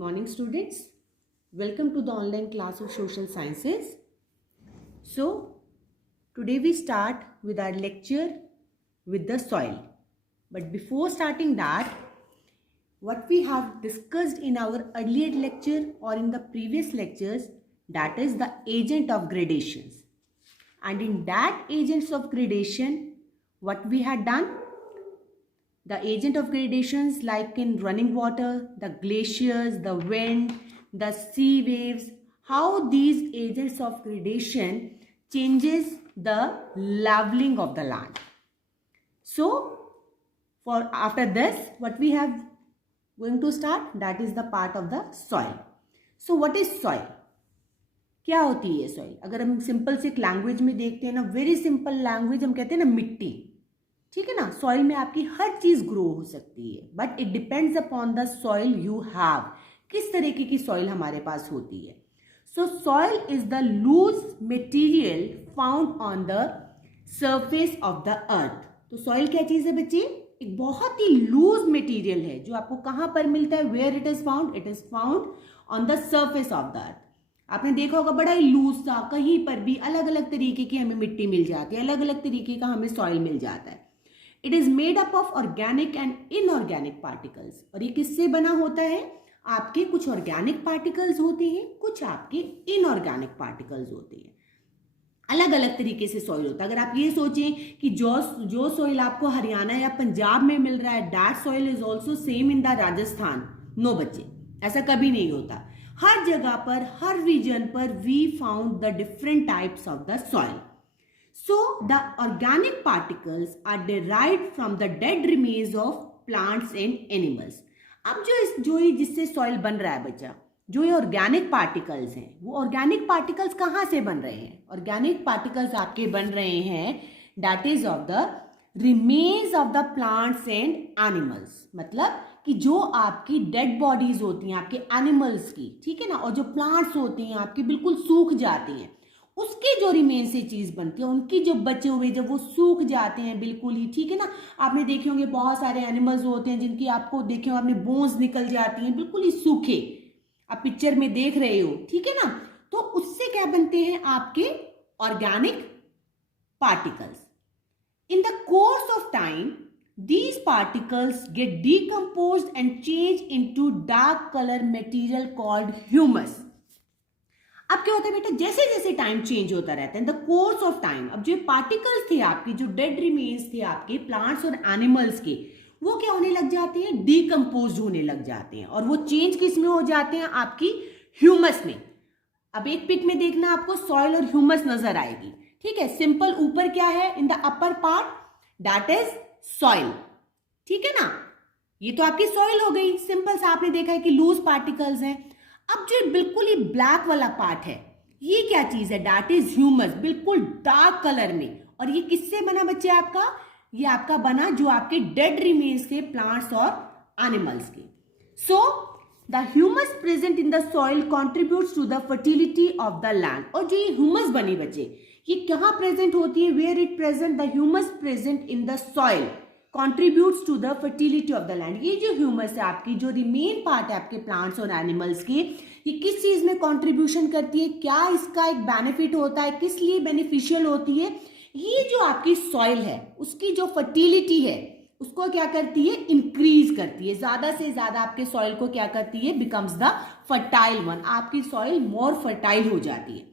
Morning students, welcome to the online class of social sciences. So today we start with our lecture with the soil. But before starting that, what we have discussed in our earlier lecture or in the previous lectures, that is the agent of gradations. And in that agents of gradation, what we had done? The agent of gradations like in running water, the glaciers, the wind, the sea waves, how these agents of gradation changes the leveling of the land. So for after this, what we have going to start, that is the part of the soil. So what is soil? क्या होती है soil? अगर हम simple से language में देखते हैं ना, वेरी सिंपल लैंग्वेज, हम कहते हैं ना मिट्टी. ठीक है ना. सॉइल में आपकी हर चीज ग्रो हो सकती है, but it depends upon the soil you have. किस तरीके की सॉइल हमारे पास होती है. So soil is the loose material found on the surface of the earth. तो सॉइल क्या चीज है बच्चे? एक बहुत ही लूज मटेरियल है जो आपको कहां पर मिलता है. Where it is found? It is found on the surface of the earth. आपने देखा होगा बड़ा ही लूज सा, कहीं पर भी अलग अलग तरीके की हमें मिट्टी मिल जाती है, अलग अलग तरीके का हमें सॉइल मिल जाता है. It is made up of organic and inorganic particles. और ये किससे बना होता है? आपके कुछ ऑर्गेनिक पार्टिकल्स होते हैं, कुछ आपके इनऑर्गेनिक पार्टिकल्स होते हैं. अलग अलग तरीके से सॉइल होता है. अगर आप ये सोचें कि जो सॉइल आपको हरियाणा या पंजाब में मिल रहा है, that soil is also same in the Rajasthan. No बच्चे, ऐसा कभी नहीं होता. हर जगह पर, हर रीजन पर we found the different types of the soil. So the organic particles are derived from the dead remains of plants and animals. अब जो ये जिससे सॉइल बन रहा है बच्चा, जो ये ऑर्गेनिक पार्टिकल्स हैं, वो ऑर्गेनिक पार्टिकल्स कहाँ से बन रहे हैं? ऑर्गेनिक पार्टिकल्स आपके बन रहे हैं that is of the remains of the plants and animals. मतलब कि जो आपकी डेड बॉडीज होती हैं आपके एनिमल्स की, ठीक है ना, और जो प्लांट्स होती हैं आपके बिल्कुल सूख जाती हैं, उसके जो रिमेन से चीज बनती है, उनकी जो बचे हुए जब वो सूख जाते हैं बिल्कुल ही, ठीक है ना. आपने देखे होंगे बहुत सारे एनिमल्स होते हैं जिनकी आपको देखे हो आपने बोन्स निकल जाती हैं बिल्कुल ही सूखे, आप पिक्चर में देख रहे हो, ठीक है ना. तो उससे क्या बनते हैं? आपके organic particles. In the course of time these particles get decomposed and change into dark color material called humus. अब क्या होता है बेटा? जैसे जैसे टाइम चेंज होता रहता है, in the course of time, अब जो पार्टिकल्स थे आपकी, जो डेड रिमेन्स थे आपके प्लांट्स और एनिमल्स के, वो क्या होने लग जाते हैं? डीकम्पोज होने लग जाते हैं. और वो चेंज किस में हो जाते हैं? आपकी ह्यूमस में. अब एक पिक में देखना आपको सॉइल और ह्यूमस नजर आएगी. ठीक है. सिंपल ऊपर क्या है? In the upper part that is soil. ठीक है ना. ये तो आपकी सॉइल हो गई. सिंपल सा आपने देखा है कि लूज पार्टिकल्स हैं. अब जो बिल्कुल ही ब्लैक वाला पार्ट है, ये क्या चीज है? दैट इज ह्यूमस, बिल्कुल डार्क कलर में. और ये किससे बना बच्चे आपका? ये आपका बना जो आपके डेड रिमेन्स थे प्लांट्स और एनिमल्स के. So the humus present in the soil contributes to the fertility of the land. और जो ये ह्यूमस बनी बच्चे, ये कहाँ प्रेजेंट होती है? Where it present? The humus present in the soil contributes to the fertility of the land. ये जो ह्यूमस है आपकी, जो रिमेन पार्ट है आपके प्लांट्स और एनिमल्स की, ये किस चीज में कंट्रीब्यूशन करती है? क्या इसका एक बेनिफिट होता है? किस लिए बेनिफिशियल होती है? ये जो आपकी सॉइल है उसकी जो फर्टिलिटी है उसको क्या करती है? इंक्रीज करती है. ज्यादा से ज्यादा आपके सॉइल को क्या करती है? Becomes the fertile one. आपकी सॉइल मोर फर्टाइल हो जाती है.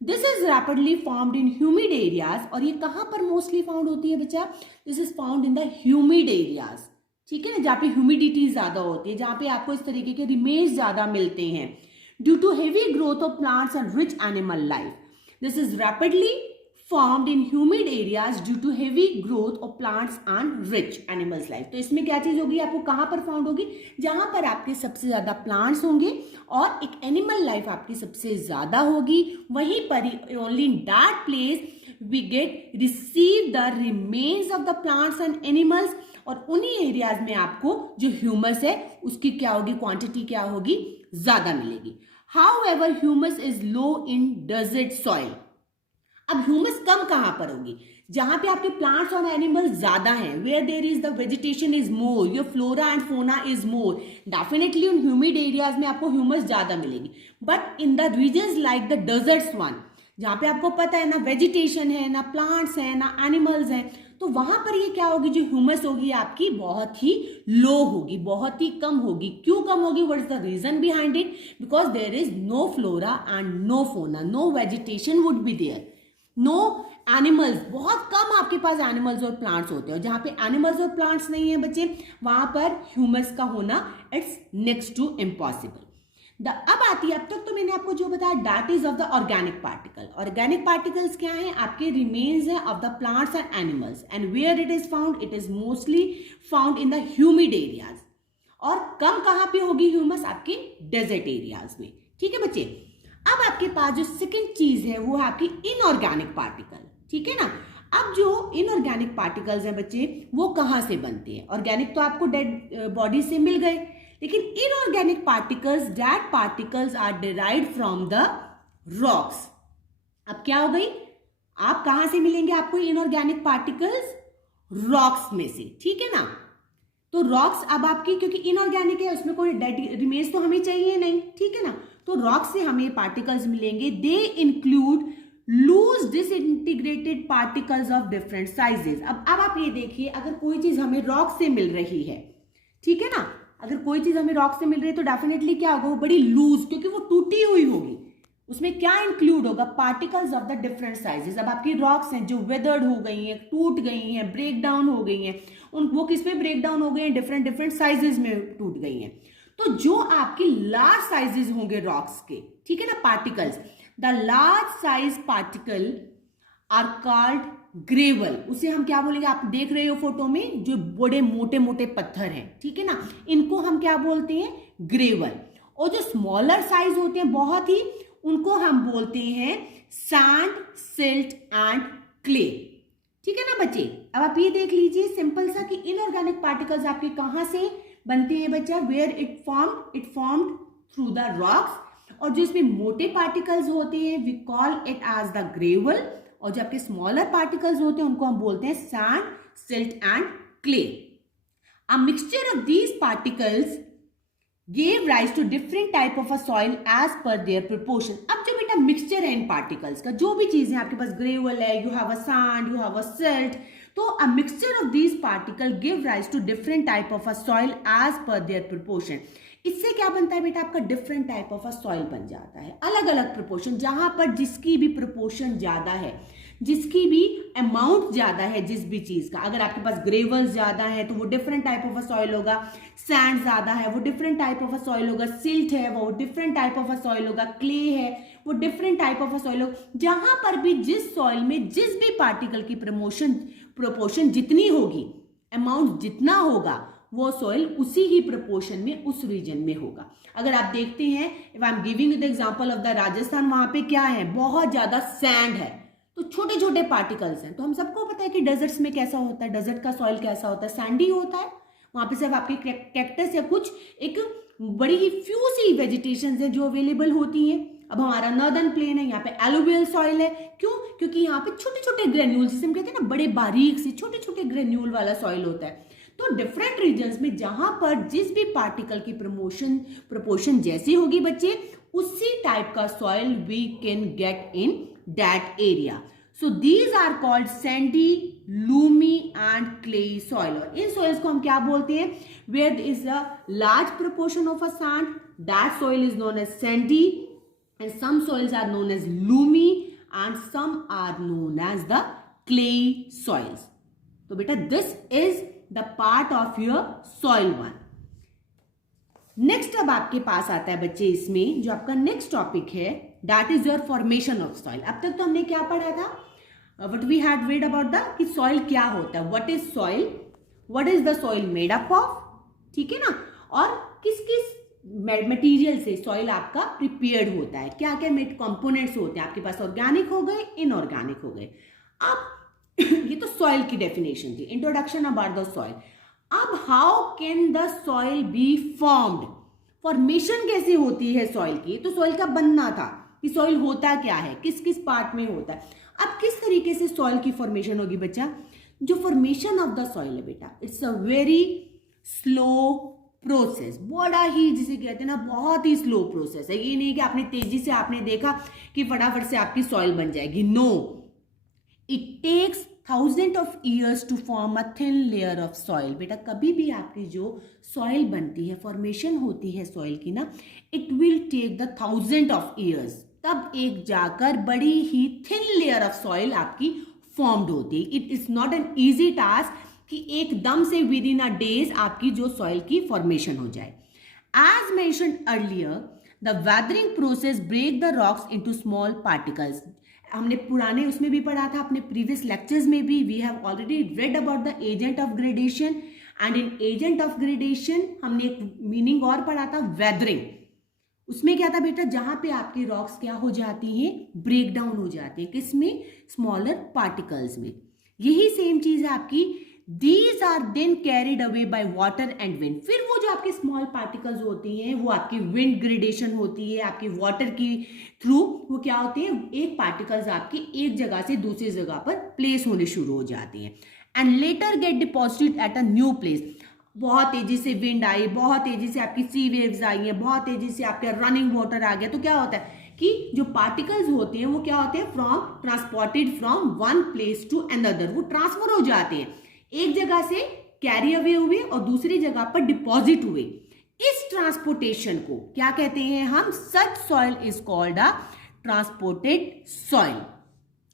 This is rapidly formed in humid areas. और ये कहां पर मोस्टली फाउंड होती है बच्चा? This is found in the humid areas. ठीक है ना. जहां पे ह्यूमिडिटी ज्यादा होती है, जहां पे आपको इस तरीके के रिमेन्स ज्यादा मिलते हैं due to heavy growth of plants and rich animal life. This is rapidly formed in humid areas due to heavy growth of plants and rich animals life. तो इसमें क्या चीज होगी? आपको कहां पर फाउंड होगी? जहां पर आपके सबसे ज्यादा प्लांट्स होंगे और एक एनिमल लाइफ आपकी सबसे ज्यादा होगी, वहीं पर ही only in that place we get receive the remains of the plants and animals. और उन्हीं एरियाज में आपको जो ह्यूमस है उसकी क्या होगी? क्वांटिटी क्या होगी? ज्यादा मिलेगी. However humus is low in desert soil. अब ह्यूमस कम कहां पर होगी? जहां पे आपके प्लांट्स और एनिमल्स ज्यादा हैं, where there is the vegetation is more, your flora and fauna is more, definitely उन ह्यूमिड एरियाज में आपको ह्यूमस ज्यादा मिलेगी. But in the regions like the deserts one, जहां पे आपको पता है ना वेजिटेशन है, ना प्लांट्स है, ना एनिमल्स हैं, तो वहां पर ये क्या होगी, जो ह्यूमस होगी आपकी बहुत ही लो होगी, बहुत ही कम होगी. क्यों कम होगी? What is the reason behind it? Because there is no flora and no fauna, no vegetation would be there, no animals, बहुत कम आपके पास एनिमल्स और प्लांट्स होते हैं. और जहां पे एनिमल्स और प्लांट्स नहीं है बच्चे, वहां पर ह्यूमस का होना इट्स नेक्स्ट टू इम्पॉसिबल. अब आती है, अब तक तो मैंने आपको जो बताया that is of the organic particle. Organic particles क्या है? आपके रिमेन्स है of the plants and animals. And where it is found? It is mostly found in the humid areas. और कम कहां पे होगी ह्यूमस? आपके डेजर्ट एरियाज में. ठीक है बच्चे. अब आपके पास जो सेकेंड चीज है वो है आपकी इनऑर्गेनिक पार्टिकल. ठीक है ना. अब जो इनऑर्गेनिक पार्टिकल्स हैं बच्चे, वो कहां से बनते हैं? ऑर्गेनिक तो आपको डेड बॉडी से मिल गए, लेकिन inorganic particles, that particles are derived from the rocks. अब क्या हो गई? आप कहां से मिलेंगे आपको इनऑर्गेनिक पार्टिकल्स? रॉक्स में से. ठीक है ना. तो रॉक्स अब आपकी, क्योंकि इनऑर्गेनिक है उसमें कोई डेड रिमेन्स तो हमें चाहिए नहीं. ठीक है ना. तो रॉक्स से हमें पार्टिकल्स मिलेंगे. They include loose disintegrated particles of different sizes. अब आप ये देखिए, अगर कोई चीज हमें रॉक से मिल रही है, ठीक है ना, अगर कोई चीज हमें रॉक से मिल रही है तो डेफिनेटली क्या होगा? वो बड़ी लूज, क्योंकि वो टूटी हुई होगी. उसमें क्या इंक्लूड होगा? Particles of the different sizes. अब आपकी रॉक्स हैं जो वेदर्ड हो गई हैं, टूट गई हैं, ब्रेक डाउन हो गई हैं, वो किस में ब्रेक डाउन हो गई हैं? डिफरेंट डिफरेंट साइजेस में टूट गई हैं. तो जो आपकी लार्ज साइजेस होंगे रॉक्स के, ठीक है ना, particles, the large size particle are called gravel. उसे हम क्या बोलेंगे? आप देख रहे हो फोटो में जो बड़े मोटे मोटे पत्थर हैं, ठीक है ना, इनको हम क्या बोलते हैं? ग्रेवल. और जो स्मॉलर साइज होते हैं बहुत ही, उनको हम बोलते हैं सैंड, सिल्ट एंड क्ले. ठीक है ना बच्चे. अब आप ये देख लीजिए सिंपल सा कि इनऑर्गेनिक पार्टिकल्स आपके कहां से बनते हैं बच्चा? Where it formed through the rocks. और जो इसमें मोटे पार्टिकल्स होते हैं we call it as the gravel. और जो आपके स्मॉलर पार्टिकल्स होते हैं उनको हम बोलते हैं sand, silt and clay. A mixture of these particles gave rise to different type of a soil as per their proportion. अब जो बेटा मिक्सचर है इन पार्टिकल्स का, जो भी चीजें आपके पास ग्रेवल है, you have a sand, you have a silt, तो a mixture of these particle give rise to different type of a soil as per their proportion. इससे क्या बनता है बेटा? आपका different type of a soil बन जाता है, अलग अलग प्रोपोर्शन, जहां पर जिसकी भी प्रोपोर्शन ज्यादा है, जिसकी भी अमाउंट ज्यादा है जिस भी चीज का. अगर आपके पास ग्रेवल ज्यादा है तो वो different type of a soil होगा. सैंड ज्यादा है वो different type of a soil होगा. सिल्ट है वो different type of a soil होगा. क्ले है वो different type of a soil होगा. जहां पर भी जिस सॉइल में जिस भी पार्टिकल की प्रोपोर्शन जितनी होगी, अमाउंट जितना होगा, वो सॉइल उसी ही प्रोपोर्शन में उस रीजन में होगा. अगर आप देखते हैं, if I am giving you the example of the Rajasthan, वहां पे क्या है? बहुत ज्यादा सैंड है, तो छोटे छोटे पार्टिकल्स हैं. तो हम सबको पता है कि डेजर्ट्स में कैसा होता है, डेजर्ट का सॉइल कैसा होता है? सैंडी होता है. वहां पे सिर्फ आपके कैक्टस या कुछ एक बड़ी ही फ्यू सी वेजिटेशन है जो अवेलेबल होती हैं. अब हमारा नॉर्दर्न प्लेन है, यहाँ पे एलुवियल सॉइल है. क्यों? क्योंकि यहाँ पे छोटे छोटे ग्रेन्यूल, जिसे हम कहते हैं ना बड़े बारीक से छोटे छोटे ग्रेन्यूल वाला सॉइल होता है. तो डिफरेंट रीजन्स में जहां पर जिस भी पार्टिकल की प्रोपोर्शन जैसी होगी बच्चे, उसी टाइप का soil we can get in that area. So these are called sandy, loamy and clayey soil. और इन सॉइल्स को हम क्या बोलते हैं? Where is a large proportion of a sand, that soil is known as sandy, and some soils are known as loamy and some are known as the clayey soils. तो बेटा this is the part of your soil one. Next अब आपके पास आता है बच्चे इसमें जो आपका नेक्स्ट टॉपिक है, that is your formation of soil. अब तक तो हमने क्या पढ़ा था? What we had read about the कि सॉइल क्या होता है, what is soil, what is the soil made up of, ठीक है ना, और किस किस मटेरियल से सॉइल आपका प्रिपेयर्ड होता है, क्या क्या कंपोनेंट्स होते हैं आपके पास, ऑर्गेनिक हो गए, इनऑर्गेनिक हो गए. अब ये तो सॉइल की डेफिनेशन थी, इंट्रोडक्शन अबाउट द सॉइल. अब how can the soil be formed? Formation कैसे होती है सॉइल की? तो सॉइल का बनना था कि सॉइल होता क्या है, किस किस पार्ट में होता है. अब किस तरीके से सॉइल की फॉर्मेशन होगी बच्चा? जो फॉर्मेशन ऑफ द सॉइल है बेटा, it's a very slow process, बड़ा ही जिसे कहते हैं ना बहुत ही स्लो प्रोसेस है। ये नहीं कि आपने तेजी से आपने देखा कि फटाफट से आपकी सॉइल बन जाएगी, no, it takes thousand of years to form a thin layer of soil. बेटा कभी भी आपकी जो सॉइल बनती है, फॉर्मेशन होती है सॉइल की ना, it will take the thousand of years, तब एक जाकर बड़ी ही थिन लेयर ऑफ सॉइल आपकी फॉर्म्ड होती है। It is not an easy task कि एकदम से विद इन अ डेज आपकी जो सॉइल की फॉर्मेशन हो जाए। As mentioned earlier, the weathering process break the rocks into small particles. हमने पुराने उसमें भी पढ़ा था, अपने प्रीवियस लेक्चर्स में भी, we have already read about the agent of gradation, and in agent of gradation हमने एक मीनिंग और पढ़ा था, वेदरिंग। उसमें क्या था बेटा, जहां पे आपकी रॉक्स क्या हो जाती हैं, ब्रेक डाउन हो जाती है, किसमें, स्मॉलर पार्टिकल्स में। यही सेम चीज है आपकी, these are then carried away by water and wind. फिर वो जो आपके स्मॉल पार्टिकल्स होती हैं वो आपकी विंड ग्रेडेशन होती है, आपकी वाटर की थ्रू वो क्या होती है, एक पार्टिकल्स आपकी एक जगह से दूसरी जगह पर प्लेस होने शुरू हो जाती हैं, and later get deposited at a new place. बहुत तेजी से विंड आई, बहुत तेजी से आपकी सी वेव्स आई हैं, बहुत तेजी से आपका रनिंग वाटर आ गया, तो क्या होता है कि जो पार्टिकल्स होते हैं वो क्या होते हैं, from transported from one place to another, वो ट्रांसफर हो जाते हैं, एक जगह से कैरी अवे हुए और दूसरी जगह पर डिपॉजिट हुए। इस ट्रांसपोर्टेशन को क्या कहते हैं हम, such soil is called a transported soil.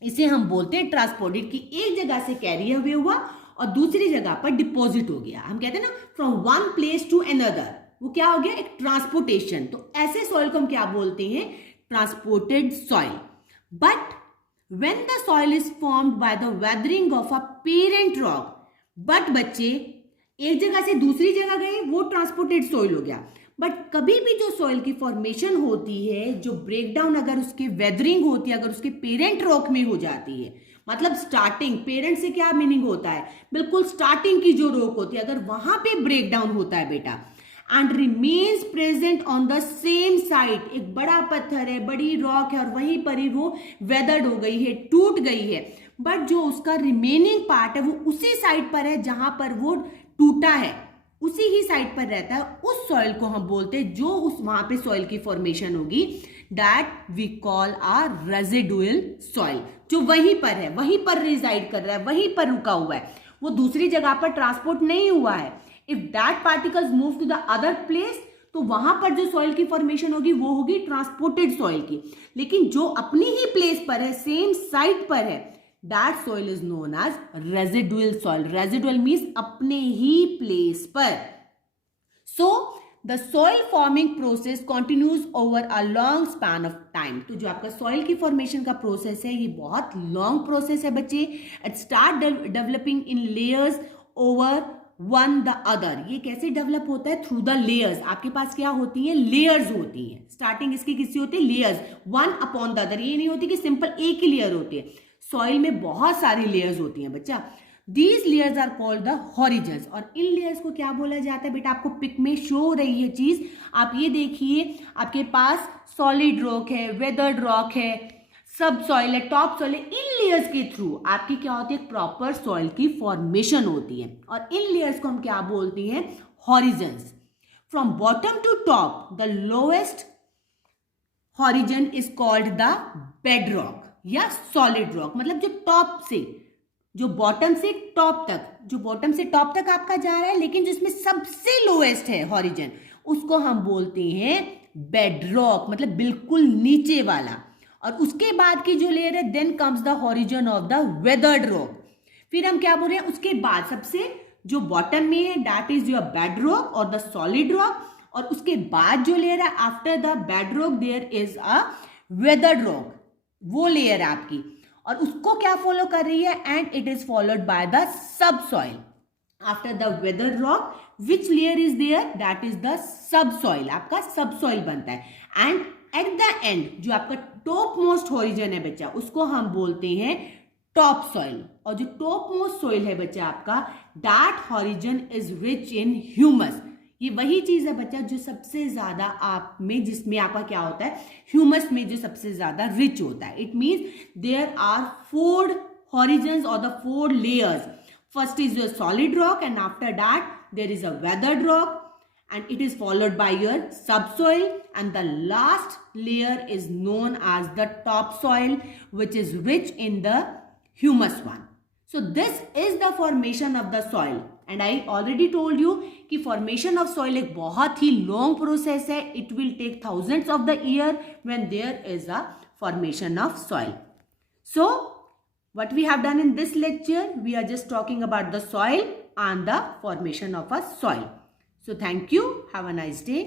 इसे हम बोलते हैं ट्रांसपोर्टेड, कि एक जगह से कैरी अवे हुआ और दूसरी जगह पर डिपॉजिट हो गया। हम कहते हैं ना from one place to another, वो क्या हो गया, एक ट्रांसपोर्टेशन। तो ऐसे सॉइल को हम क्या बोलते हैं, transported soil. But when the soil is formed by the weathering of a parent rock, but बच्चे एक जगह से दूसरी जगह गए, वो ट्रांसपोर्टेड सॉइल हो गया। बट कभी भी जो सॉइल की फॉर्मेशन होती है, जो ब्रेकडाउन अगर उसके वेदरिंग होती है, अगर उसके पेरेंट रॉक में हो जाती है, मतलब स्टार्टिंग, पेरेंट से क्या मीनिंग होता है, बिल्कुल स्टार्टिंग की जो रॉक होती है, अगर वहां पे ब्रेकडाउन होता है बेटा, and remains present on the same side, एक बड़ा पत्थर है, बड़ी रॉक है और वहीं पर ही वो वेदर्ड हो गई है, टूट गई है, बट जो उसका रिमेनिंग पार्ट है वो उसी साइड पर है जहां पर वो टूटा है, उसी ही साइड पर रहता है, उस सॉइल को हम बोलते हैं, जो उस वहां पे सॉइल की फॉर्मेशन होगी, that we call uh residual soil. जो वहीं पर है, वहीं पर रिजाइड कर रहा है, वहीं पर रुका हुआ है, वो दूसरी जगह पर ट्रांसपोर्ट नहीं हुआ है। If that particles move to the other place, तो वहां पर जो सॉइल की फॉर्मेशन होगी वो होगी ट्रांसपोर्टेड सॉइल की। लेकिन जो अपनी ही प्लेस पर है, सेम साइट पर है, that soil is known as residual soil. Residual means अपने ही प्लेस पर। So the soil forming process continues over a long span of time. तो जो आपका soil की formation का process है, ये बहुत long process है बच्चे। It start developing in layers over one the other. ये कैसे develop होता है, through the layers. आपके पास क्या होती है, layers होती हैं। Starting इसकी किसी होती है, layers, one upon the other. ये नहीं होती कि simple एक ही layer होती है, सॉइल में बहुत सारी लेयर्स होती हैं बच्चा। These layers are called the horizons. और इन लेयर्स को क्या बोला जाता है बेटा, आपको पिक में शो हो रही है चीज, आप ये देखिए, आपके पास सॉलिड रॉक है, वेदर्ड रॉक है, सब सॉइल है, टॉप सॉइल है। इन लेयर्स के थ्रू आपकी क्या होती है, प्रॉपर सॉइल की फॉर्मेशन होती है, और इन लेयर्स को हम क्या बोलते हैं, horizons. From bottom to top the lowest horizon is called the bedrock या सॉलिड रॉक। मतलब जो टॉप से, जो बॉटम से टॉप तक, जो बॉटम से टॉप तक आपका जा रहा है, लेकिन जिसमें सबसे लोएस्ट है हॉरिजन, उसको हम बोलते हैं बेड रॉक, मतलब बिल्कुल नीचे वाला। और उसके बाद की जो लेयर है, then comes the horizon of the weathered rock. फिर हम क्या बोल रहे हैं, उसके बाद सबसे जो बॉटम में है, that is your bedrock और द सॉलिड रॉक। और उसके बाद जो लेयर है, after the bedrock there is a weathered rock, वो लेयर है आपकी, और उसको क्या फॉलो कर रही है, and it is followed by the subsoil. After the weathered rock which layer is there, that is the subsoil, आपका सब सॉइल बनता है। एंड एट द एंड जो आपका टॉप मोस्ट हॉरिजन है बच्चा, उसको हम बोलते हैं टॉप सॉइल। और जो टॉप मोस्ट सॉइल है बच्चा आपका, that horizon is rich in humus. ये वही चीज है बच्चा जो सबसे ज्यादा आप में, जिसमें आपका क्या होता है, ह्यूमस में जो सबसे ज्यादा रिच होता है. It means there are 4 horizons or the 4 layers. First is your solid rock, and after that there is a weathered rock, and it is followed by your subsoil, and the last layer is known as the topsoil, which is rich in the humus one. So this is the formation of the soil, and I already told you कि formation of soil एक बहुत ही long process है. It will take thousands of the year when there is a formation of soil. So what we have done in this lecture, we are just talking about the soil and the formation of a soil. So thank you. Have a nice day.